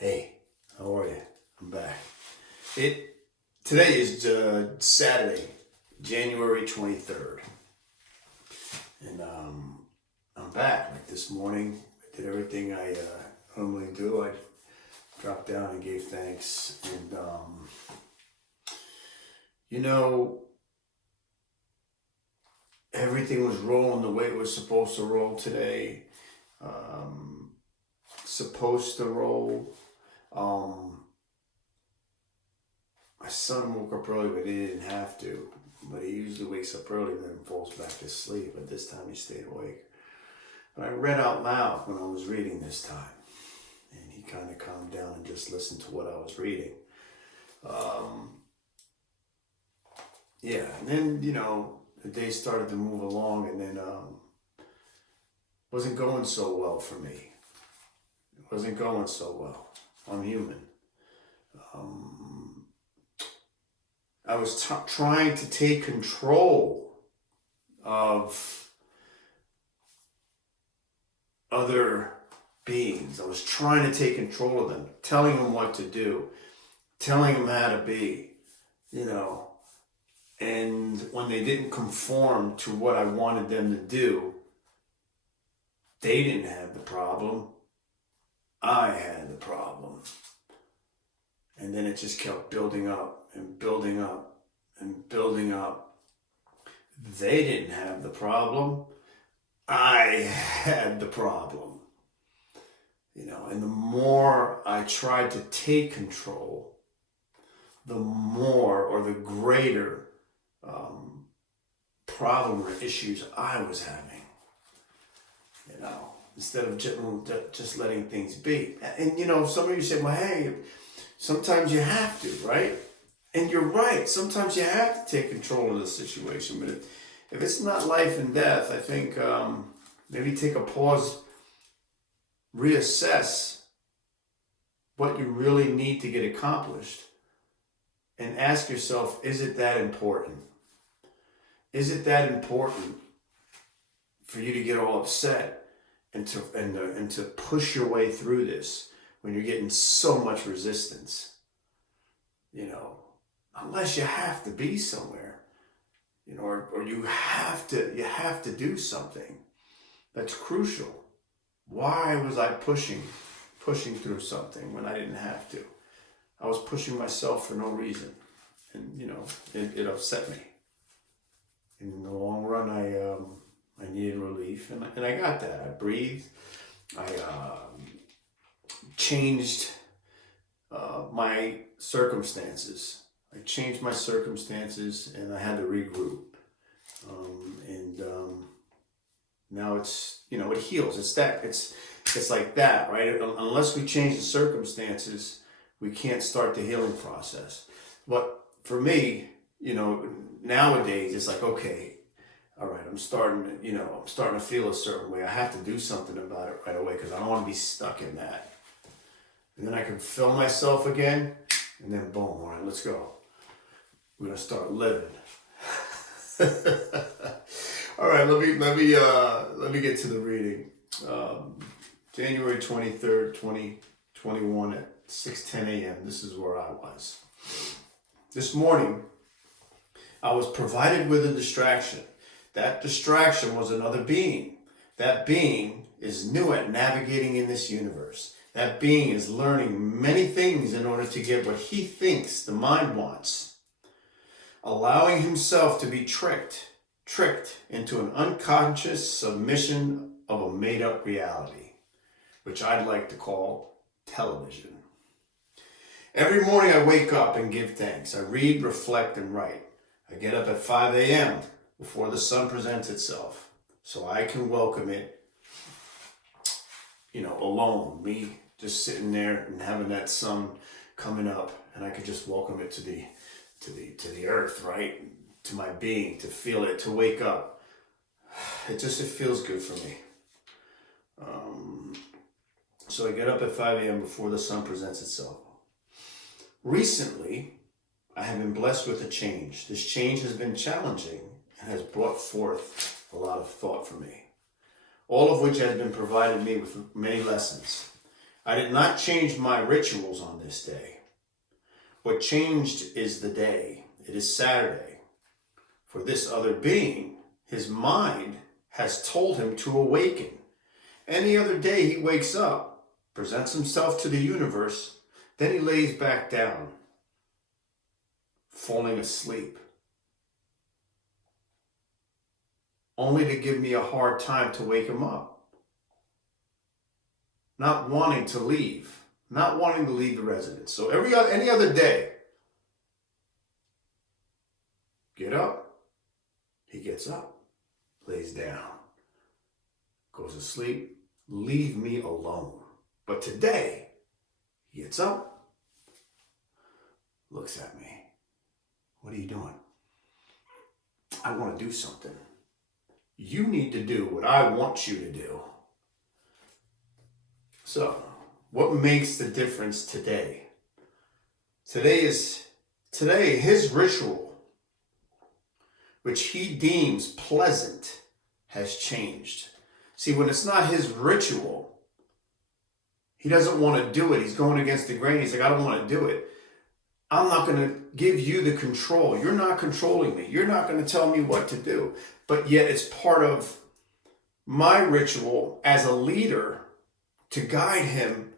Hey, how are you? I'm back. Today is Saturday, January 23rd, and I'm back. Like this morning, I did everything I normally do. I dropped down and gave thanks, and you know, everything was rolling the way it was supposed to roll today. Supposed to roll. My son woke up early, but he didn't have to. But he usually wakes up early and then falls back to sleep. But this time he stayed awake. But I read out loud when I was reading this time. And he kind of calmed down and just listened to what I was reading. And then, the day started to move along, and then wasn't going so well for me. It wasn't going so well. I'm human. I was trying to take control of other beings. I was trying to take control of them, telling them what to do, telling them how to be, And when they didn't conform to what I wanted them to do, they didn't have the problem. I had the problem. And then it just kept building up and building up and building up. They didn't have the problem. I had the problem. And the more I tried to take control, the more or the greater problem or issues I was having. Instead of just letting things be. And some of you say, well, hey, sometimes you have to, right? And you're right. Sometimes you have to take control of the situation. But if it's not life and death, I think maybe take a pause, reassess what you really need to get accomplished, and ask yourself, is it that important? Is it that important for you to get all upset and to push your way through this when you're getting so much resistance? Unless you have to be somewhere, or you have to do something that's crucial. Why was I pushing through something when I didn't have to? I was pushing myself for no reason, and it upset me. In the long run, I needed relief, and I got that. I breathed. I changed my circumstances. I changed my circumstances, and I had to regroup. Now it's it heals. It's like that, right? Unless we change the circumstances, we can't start the healing process. But for me, nowadays it's like, okay, all right, I'm starting to feel a certain way. I have to do something about it right away because I don't want to be stuck in that. And then I can feel myself again, and then boom, all right, let's go. We're gonna start living. All right, let me get to the reading. January 23rd, 2021 at 6:10 a.m. This is where I was. This morning, I was provided with a distraction. That distraction was another being. That being is new at navigating in this universe. That being is learning many things in order to get what he thinks the mind wants. Allowing himself to be tricked into an unconscious submission of a made-up reality, which I'd like to call television. Every morning I wake up and give thanks. I read, reflect, and write. I get up at 5 a.m. before the sun presents itself, so I can welcome it, alone. Me just sitting there and having that sun coming up, and I could just welcome it to the earth, right? To my being, to feel it, to wake up. It feels good for me. So I get up at 5 a.m. before the sun presents itself. Recently, I have been blessed with a change. This change has been challenging and has brought forth a lot of thought for me, all of which has been provided me with many lessons. I did not change my rituals on this day. What changed is the day. It is Saturday. For this other being, his mind has told him to awaken. Any other day he wakes up, presents himself to the universe, then he lays back down, falling asleep, only to give me a hard time to wake him up. Not wanting to leave the residence. So any other day, get up, he gets up, lays down, goes to sleep, leave me alone. But today, he gets up, looks at me. What are you doing? I want to do something. You need to do what I want you to do. So, what makes the difference today? Today, his ritual, which he deems pleasant, has changed. See, when it's not his ritual, he doesn't want to do it. He's going against the grain. He's like, I don't want to do it. I'm not going to give you the control. You're not controlling me. You're not going to tell me what to do. But yet it's part of my ritual as a leader to guide him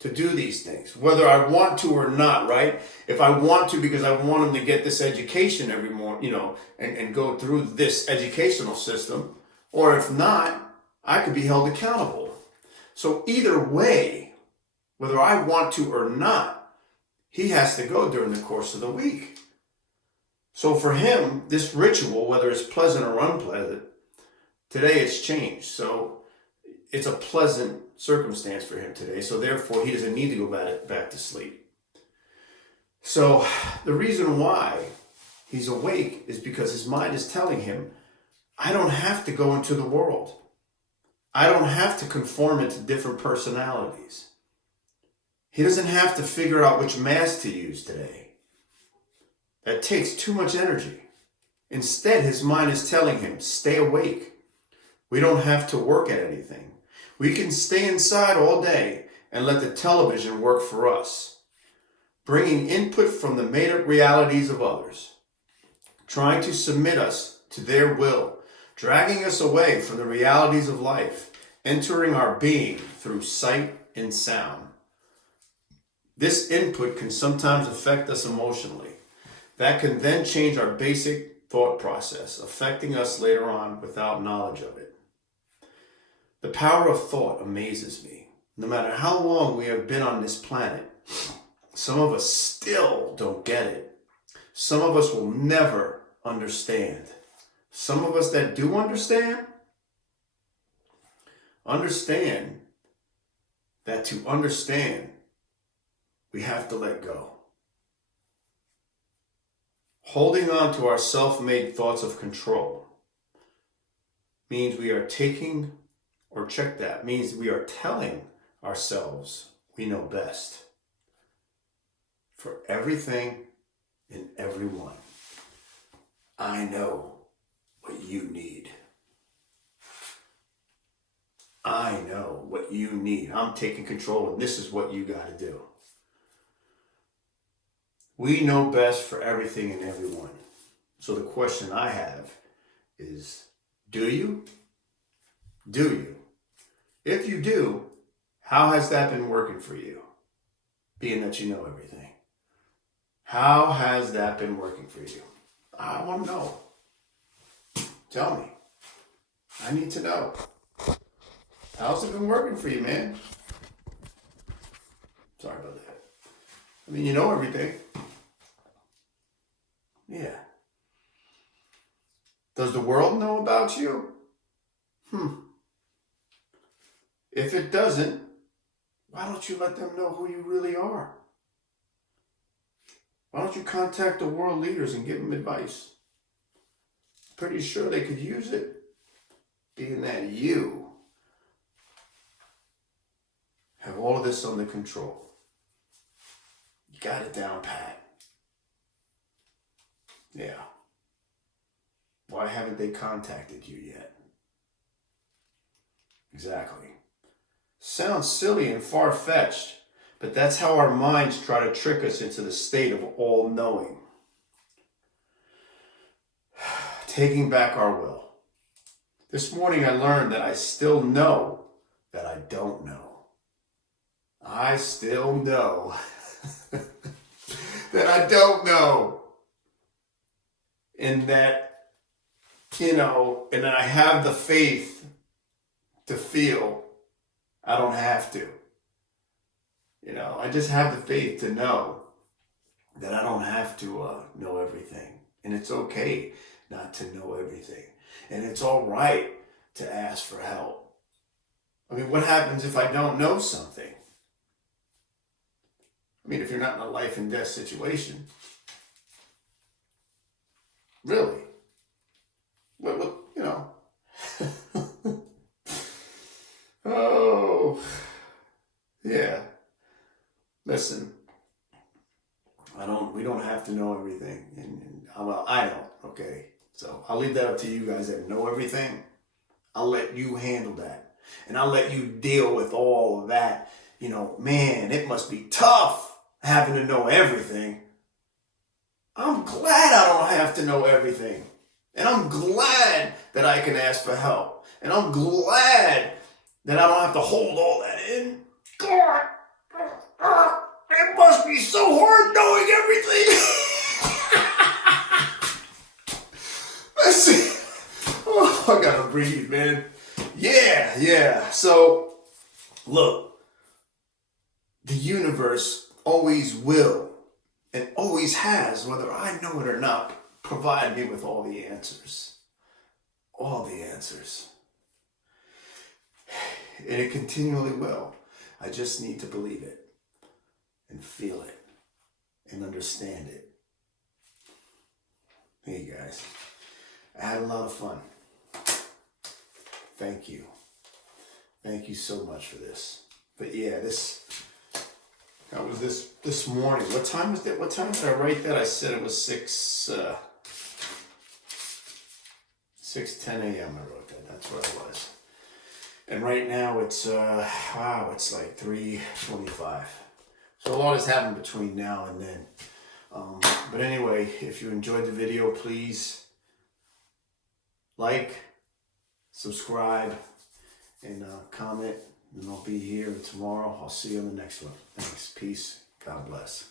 to do these things, whether I want to or not, right? If I want to because I want him to get this education every morning, and go through this educational system, or if not, I could be held accountable. So either way, whether I want to or not, he has to go during the course of the week. So for him, this ritual, whether it's pleasant or unpleasant, today it's changed. So it's a pleasant circumstance for him today. So therefore, he doesn't need to go back to sleep. So the reason why he's awake is because his mind is telling him, I don't have to go into the world. I don't have to conform into different personalities. He doesn't have to figure out which mask to use today. That takes too much energy. Instead, his mind is telling him, stay awake. We don't have to work at anything. We can stay inside all day and let the television work for us, bringing input from the made-up realities of others, trying to submit us to their will, dragging us away from the realities of life, entering our being through sight and sound. This input can sometimes affect us emotionally. That can then change our basic thought process, affecting us later on without knowledge of it. The power of thought amazes me. No matter how long we have been on this planet, some of us still don't get it. Some of us will never understand. Some of us that do understand that to understand, we have to let go. Holding on to our self-made thoughts of control means we are means we are telling ourselves we know best for everything and everyone. I know what you need. I know what you need. I'm taking control, and this is what you got to do. We know best for everything and everyone. So the question I have is, do you? Do you? If you do, how has that been working for you? Being that you know everything. How has that been working for you? I want to know. Tell me. I need to know. How's it been working for you, man? Sorry about that. I mean, you know everything. Yeah. Does the world know about you? If it doesn't, why don't you let them know who you really are? Why don't you contact the world leaders and give them advice? Pretty sure they could use it, being that you have all of this under control. You got it down pat. Yeah. Why haven't they contacted you yet? Exactly. Sounds silly and far-fetched, but that's how our minds try to trick us into the state of all-knowing. Taking back our will. This morning I learned that I still know that I don't know. I still know that I don't know. And that, and that I have the faith to feel I don't have to. I just have the faith to know that I don't have to know everything. And it's okay not to know everything. And it's all right to ask for help. I mean, what happens if I don't know something? I mean, if you're not in a life and death situation. Really? What Oh, yeah. Listen, we don't have to know everything. Well, I don't, okay? So I'll leave that up to you guys that know everything. I'll let you handle that. And I'll let you deal with all of that. Man, it must be tough having to know everything. I'm glad I don't have to know everything. And I'm glad that I can ask for help. And I'm glad that I don't have to hold all that in. God, it must be so hard knowing everything. Let's see. Oh, I gotta breathe, man. Yeah. So, look, the universe always will and always has, whether I know it or not, provide me with all the answers. All the answers. And it continually will. I just need to believe it and feel it and understand it. Hey guys, I had a lot of fun. Thank you. Thank you so much for this. But yeah, that was this morning. What time was that? What time did I write that? I said it was 6:10 a.m. I wrote that. That's what it was. And right now it's it's like 3:25. So a lot has happened between now and then. But anyway, if you enjoyed the video, please like, subscribe, and comment. And I'll be here tomorrow. I'll see you on the next one. Thanks. Peace. God bless.